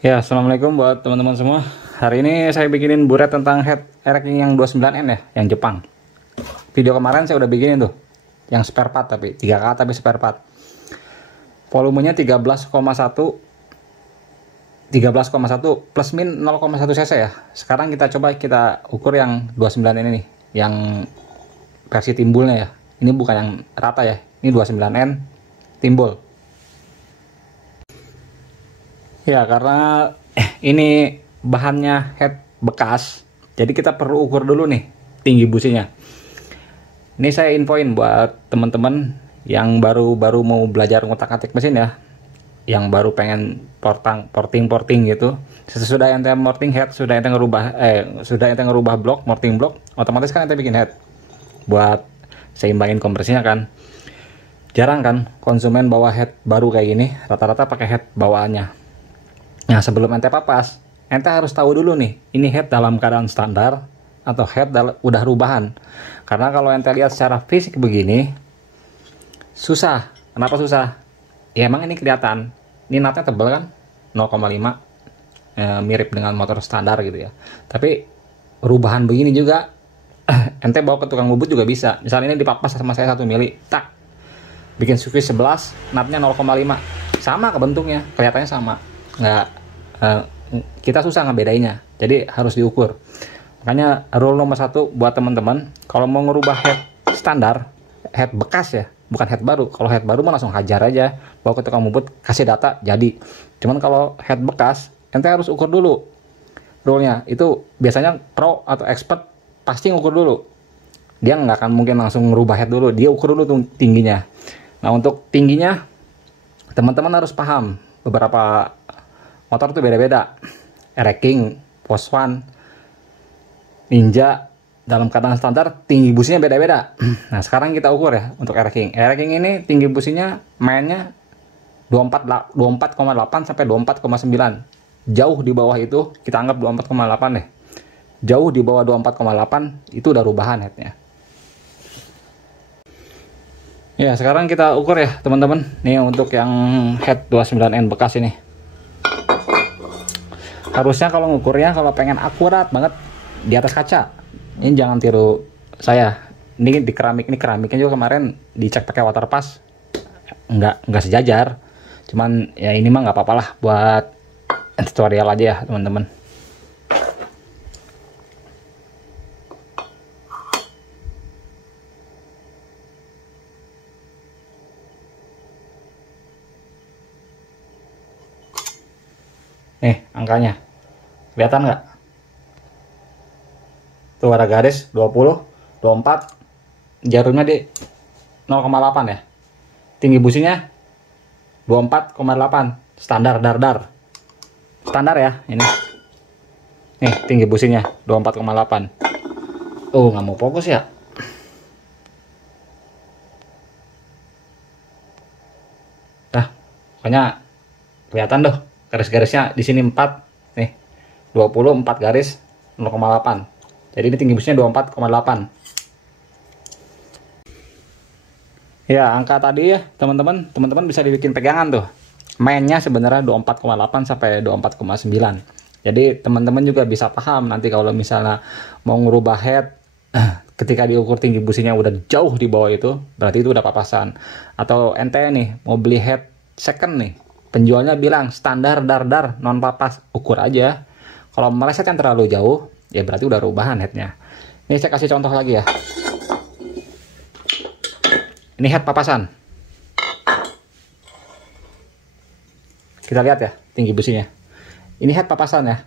Ya, assalamualaikum buat teman-teman semua. Hari ini saya bikinin buret tentang head Erking yang 29N ya, yang Jepang. Video kemarin saya udah bikinin tuh, yang spare part tapi 3K tapi spare part. Volumenya 13,1 plus min 0,1 cc ya. Sekarang kita coba kita ukur yang 29N ini, yang versi timbulnya ya. Ini bukan yang rata ya, ini 29N timbul. Ya, karena ini bahannya head bekas, jadi kita perlu ukur dulu nih tinggi businya. Ini saya infoin buat teman-teman yang baru mau belajar ngotak-atik mesin ya, yang baru pengen porting gitu. Sesudah ente porting head, sudah ente ngerubah blok, porting blok, otomatis kan ente bikin head buat seimbangin kompresinya kan. Jarang kan konsumen bawa head baru kayak gini, rata-rata pakai head bawaannya. Nah, sebelum ente papas, ente harus tahu dulu nih, ini head dalam keadaan standar atau head udah rubahan. Karena kalau ente lihat secara fisik begini, susah. Kenapa susah? Ya emang ini kelihatan. Ini nutnya tebal kan? 0,5. Mirip dengan motor standar gitu ya. Tapi rubahan begini juga, ente bawa ke tukang bubut juga bisa. Misalnya ini dipapas sama saya 1 mili, tak. Bikin squeeze 11, nutnya 0,5. Sama kebentuknya, kelihatannya sama. Kita susah ngebedainnya, jadi harus diukur. Makanya rule nomor 1 buat teman-teman, kalau mau ngerubah head standar, head bekas ya, bukan head baru. Kalau head baru mah langsung hajar aja, bawa ke tukang bubut, kasih data, jadi. Cuman kalau head bekas, ente harus ukur dulu. Rule-nya itu biasanya pro atau expert pasti ngukur dulu. Dia nggak akan mungkin langsung ngerubah head dulu, dia ukur dulu tuh tingginya. Nah, untuk tingginya teman-teman harus paham, beberapa motor tuh beda-beda. Erking, Poswan, Ninja dalam keadaan standar tinggi businya beda-beda. Nah, sekarang kita ukur ya untuk Erking. Erking ini tinggi businya mainnya 24,8 sampai 24,9. Jauh di bawah itu kita anggap 24,8 deh. Jauh di bawah 24,8 itu udah rubahan headnya. Ya, sekarang kita ukur ya teman-teman. Nih untuk yang head 29N bekas ini. Harusnya kalau ngukurnya, kalau pengen akurat banget, di atas kaca. Ini jangan tiru saya. Ini di keramik, ini keramiknya juga kemarin dicek pakai water pass, nggak sejajar. Cuman ya ini mah nggak apa-apa lah, buat tutorial aja ya teman-teman. Nih angkanya, kelihatan nggak? Tuh ada garis 20, 24, jarumnya di 0,8 ya. Tinggi businya 24,8, standar dar. Standar ya ini. Nih tinggi businya 24,8. Oh, nggak mau fokus ya. Nah, pokoknya kelihatan tuh. Garis-garisnya di sini 4 nih, 24 garis 0,8. Jadi ini tinggi businya 24,8. Ya, angka tadi ya teman-teman bisa dibikin pegangan tuh. Mainnya sebenarnya 24,8 sampai 24,9. Jadi teman-teman juga bisa paham nanti kalau misalnya mau ngerubah head, ketika diukur tinggi businya udah jauh di bawah itu, berarti itu udah papasan. Atau ente nih mau beli head second nih, penjualnya bilang standar dar non papas, ukur aja. Kalau meleset yang terlalu jauh, ya berarti udah rubahan headnya. Ini saya kasih contoh lagi ya. Ini head papasan. Kita lihat ya tinggi businya. Ini head papasan ya.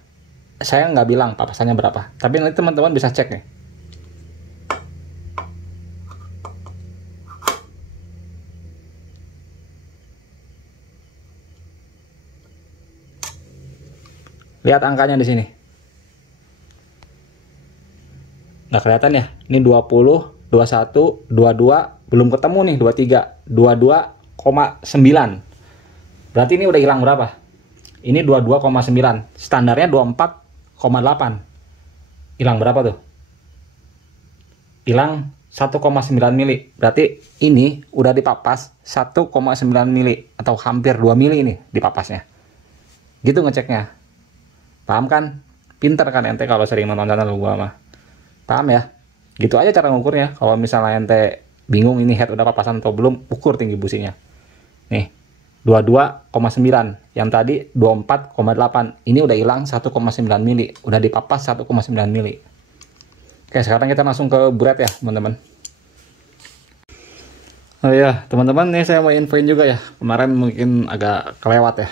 Saya nggak bilang papasannya berapa, tapi nanti teman-teman bisa cek nih. Lihat angkanya di sini. Nggak kelihatan ya? Ini 20, 21, 22, belum ketemu nih 23, 22,9. Berarti ini udah hilang berapa? Ini 22,9. Standarnya 24,8. Hilang berapa tuh? Hilang 1,9 mili. Berarti ini udah dipapas 1,9 mili atau hampir 2 mili ini dipapasnya. Gitu ngeceknya. Paham kan? Pinter kan ente kalau sering nonton channel gua mah. Paham ya? Gitu aja cara ngukurnya. Kalau misalnya ente bingung ini head udah papasan atau belum, ukur tinggi businya. Nih, 22,9. Yang tadi 24,8. Ini udah hilang 1,9 mili. Udah dipapas 1,9 mili. Oke, sekarang kita langsung ke buret ya, teman-teman. Oh iya, teman-teman, nih saya mau infoin juga ya. Kemarin mungkin agak kelewat ya.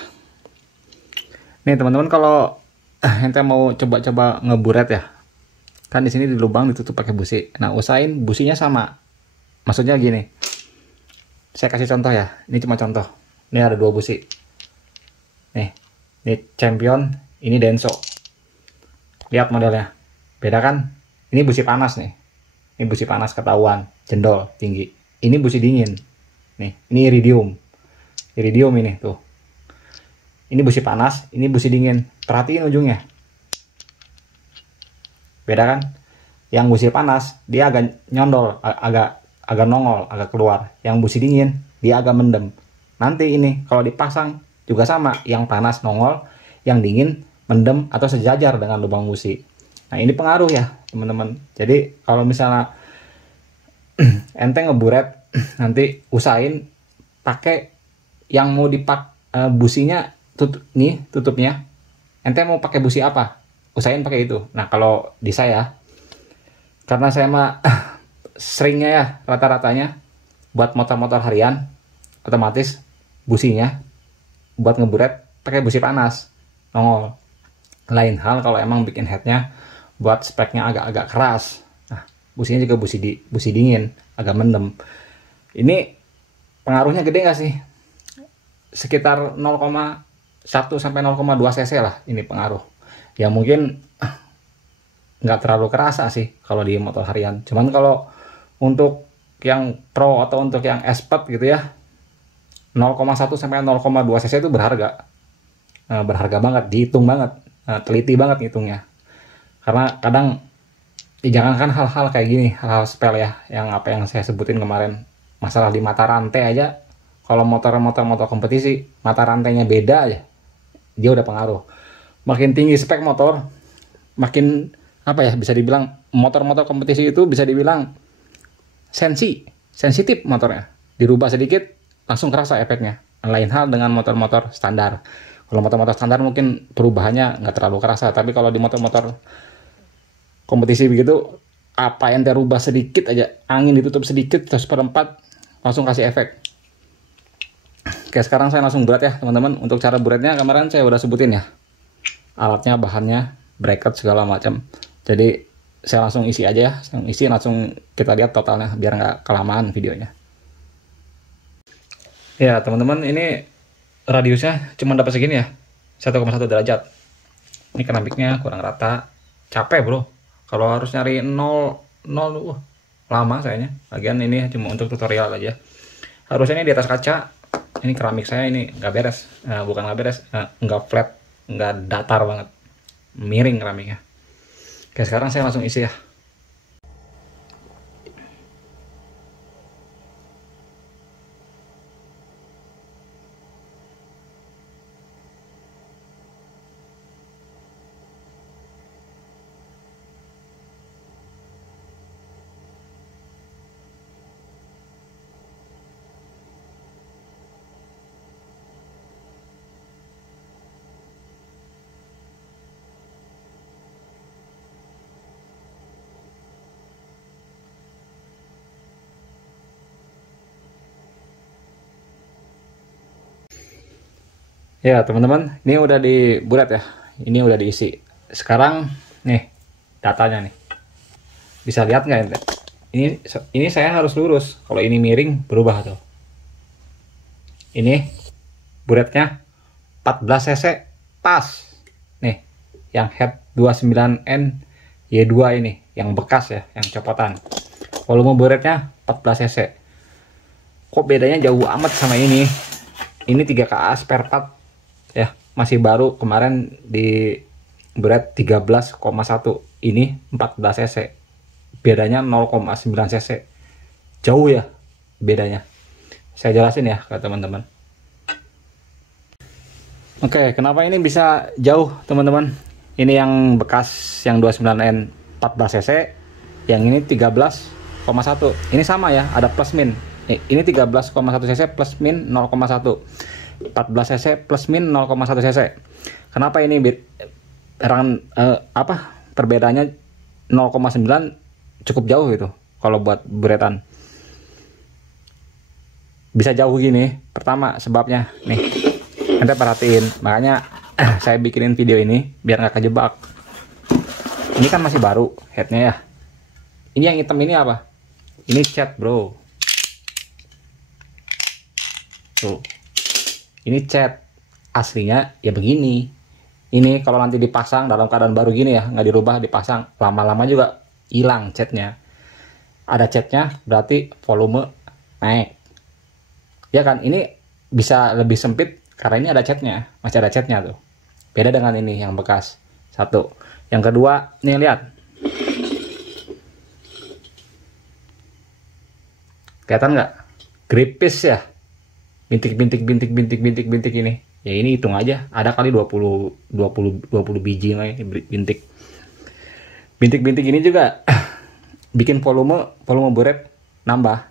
Nih, teman-teman, kalau ente mau coba-coba ngeburet ya. Kan di sini di lubang ditutup pakai busi. Nah, usahain businya sama. Maksudnya gini. Saya kasih contoh ya. Ini cuma contoh. Ini ada 2 busi. Nih, ini Champion, ini Denso. Lihat modelnya. Beda kan? Ini busi panas nih. Ini busi panas ketahuan, jendol, tinggi. Ini busi dingin. Nih, ini iridium. Iridium ini tuh. Ini busi panas, ini busi dingin. Perhatiin ujungnya. Beda kan? Yang busi panas dia agak nyondol, agak nongol, agak keluar. Yang busi dingin dia agak mendem. Nanti ini kalau dipasang juga sama, yang panas nongol, yang dingin mendem atau sejajar dengan lubang busi. Nah, ini pengaruh ya, teman-teman. Jadi kalau misalnya ente ngeburet, nanti usahain pakai yang mau businya nih tutupnya. Ente mau pakai busi apa? Usahain pakai itu. Nah, kalau di saya, karena saya mah seringnya ya rata-ratanya buat motor-motor harian, otomatis businya buat ngeburet pakai busi panas nongol. Lain hal kalau emang bikin headnya buat speknya agak-agak keras. Nah, businya juga busi dingin, agak mendem. Ini pengaruhnya gede nggak sih? Sekitar 0,1 sampai 0,2 cc lah ini pengaruh. Ya mungkin nggak terlalu kerasa sih kalau di motor harian. Cuman kalau untuk yang pro atau untuk yang expert gitu ya, 0,1 sampai 0,2 cc itu berharga. Berharga banget, dihitung banget, teliti banget ngitungnya. Karena kadang jangankan hal-hal kayak gini, hal-hal sepele ya, yang apa yang saya sebutin kemarin, masalah di mata rantai aja. Kalau motor kompetisi, mata rantainya beda aja, dia udah pengaruh. Makin tinggi spek motor, makin apa ya, bisa dibilang motor-motor kompetisi itu bisa dibilang sensitif motornya. Dirubah sedikit langsung kerasa efeknya. Lain hal dengan motor-motor standar. Kalau motor-motor standar mungkin perubahannya nggak terlalu kerasa, tapi kalau di motor-motor kompetisi begitu, apa yang terubah sedikit aja, angin ditutup sedikit, 1/4 langsung kasih efek. Oke, sekarang saya langsung buret ya teman-teman. Untuk cara buretnya kemarin saya udah sebutin ya, alatnya, bahannya, bracket segala macam. Jadi saya langsung isi aja ya, langsung kita lihat totalnya biar nggak kelamaan videonya. Ya teman-teman, ini radiusnya cuma dapat segini ya, 1,1 derajat. Ini keramiknya kurang rata, capek bro. Kalau harus nyari 0 lama sayanya. Lagian ini cuma untuk tutorial aja. Harusnya ini di atas kaca. Ini keramik saya ini nggak beres, bukan nggak beres, nggak flat, nggak datar banget, miring keramiknya. Oke, sekarang saya langsung isi ya. Ya teman-teman, ini udah diburet ya, ini udah diisi. Sekarang nih datanya nih, bisa lihat nggak ente? Ini saya harus lurus, kalau ini miring berubah tuh. Ini buretnya 14 cc pas nih, yang head 29N Y2 ini, yang bekas ya, yang copotan. Volume buretnya 14 cc. Kok bedanya jauh amat sama ini? Ini 3KA spare part ya, masih baru, kemarin di buret 13,1, ini 14 cc. Bedanya 0,9 cc. Jauh ya bedanya. Saya jelasin ya ke teman-teman. Oke, kenapa ini bisa jauh teman-teman? Ini yang bekas yang 29N 14 cc, yang ini 13,1. Ini sama ya, ada plus min. Ini 13,1 cc plus min 0,1. 14 cc plus min 0,1 cc. Kenapa ini perbedaannya 0,9 cukup jauh gitu kalau buat buretan. Bisa jauh gini, pertama sebabnya nih. Anda perhatiin, makanya saya bikinin video ini biar nggak kejebak. Ini kan masih baru headnya ya. Ini yang hitam ini apa? Ini cat bro. Tuh. Ini cat. Aslinya ya begini. Ini kalau nanti dipasang dalam keadaan baru gini ya, nggak dirubah, dipasang, lama-lama juga hilang catnya. Ada catnya berarti volume naik. Ya kan, ini bisa lebih sempit karena ini ada catnya, masih ada catnya tuh. Beda dengan ini yang bekas. Satu. Yang kedua, nih lihat. Kelihatan nggak? Gripis ya. Bintik ini. Ya ini hitung aja, ada kali 20 biji lah ini bintik. Bintik-bintik ini juga bikin volume buret nambah.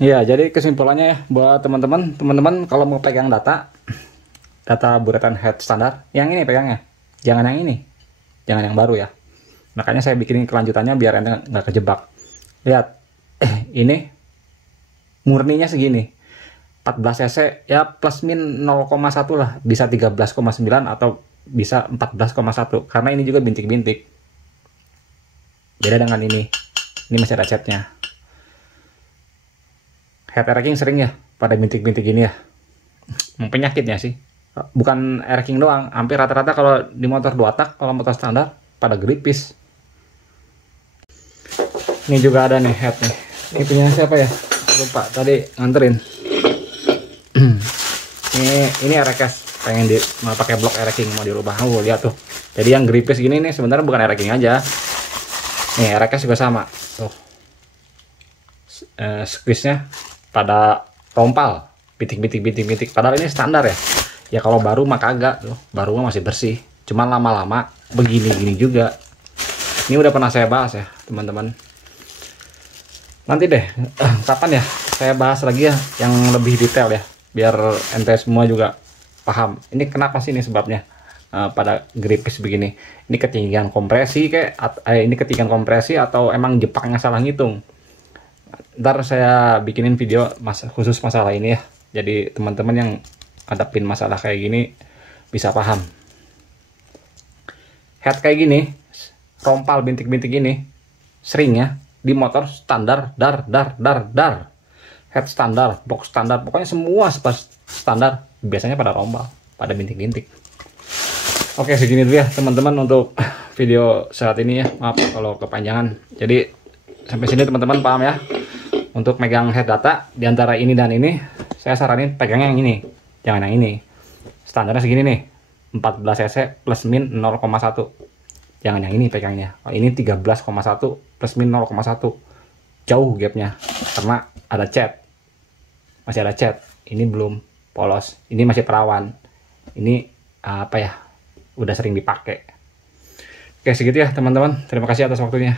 Ya, jadi kesimpulannya ya buat teman-teman kalau mau pegang data buretan head standar, yang ini pegangnya, jangan yang ini, jangan yang baru ya. Makanya saya bikinin kelanjutannya biar ente nggak kejebak. Lihat, ini murninya segini, 14 cc ya plus min 0,1 lah, bisa 13,9 atau bisa 14,1 karena ini juga bintik-bintik. Beda dengan ini masih ada catnya. Head racking sering ya pada bintik-bintik ini ya. Penyakitnya sih. Bukan racking doang, hampir rata-rata kalau di motor 2 tak, kalau motor standar pada gripis. Ini juga ada nih head nih. Ini punya siapa ya? Lupa tadi nganterin. ini RX pengen mau pakai blok racking mau dirubah. Lihat tuh. Jadi yang gripis gini nih sebenarnya bukan racking aja. Nih RX juga sama. Tuh. Squeeze-nya pada rompal, bintik. Padahal ini standar ya. Ya kalau baru mah kagak loh. Baru mah masih bersih. Cuman lama-lama begini-gini juga. Ini udah pernah saya bahas ya, teman-teman. Nanti deh, kapan ya saya bahas lagi ya yang lebih detail ya, biar ente semua juga paham. Ini kenapa sih ini sebabnya pada gripis begini? Ini ketinggian kompresi ini ketinggian kompresi atau emang Jepangnya salah ngitung? Ntar saya bikinin video khusus masalah ini ya. Jadi teman-teman yang hadapin masalah kayak gini bisa paham. Head kayak gini, rompal bintik-bintik ini sering ya di motor standar, head standar, box standar, pokoknya semua standar biasanya pada rombal, pada bintik-bintik. Oke, segini dulu ya teman-teman untuk video saat ini ya. Maaf kalau kepanjangan. Jadi sampai sini teman-teman paham ya. Untuk megang head data di antara ini dan ini, saya saranin pegangnya yang ini, jangan yang ini. Standarnya segini nih, 14 cc plus min 0,1. Jangan yang ini pegangnya. Ini 13,1 plus min 0,1. Jauh gapnya karena ada cat. Masih ada cat. Ini belum polos. Ini masih perawan. Ini apa ya? Udah sering dipakai. Oke, segitu ya teman-teman. Terima kasih atas waktunya.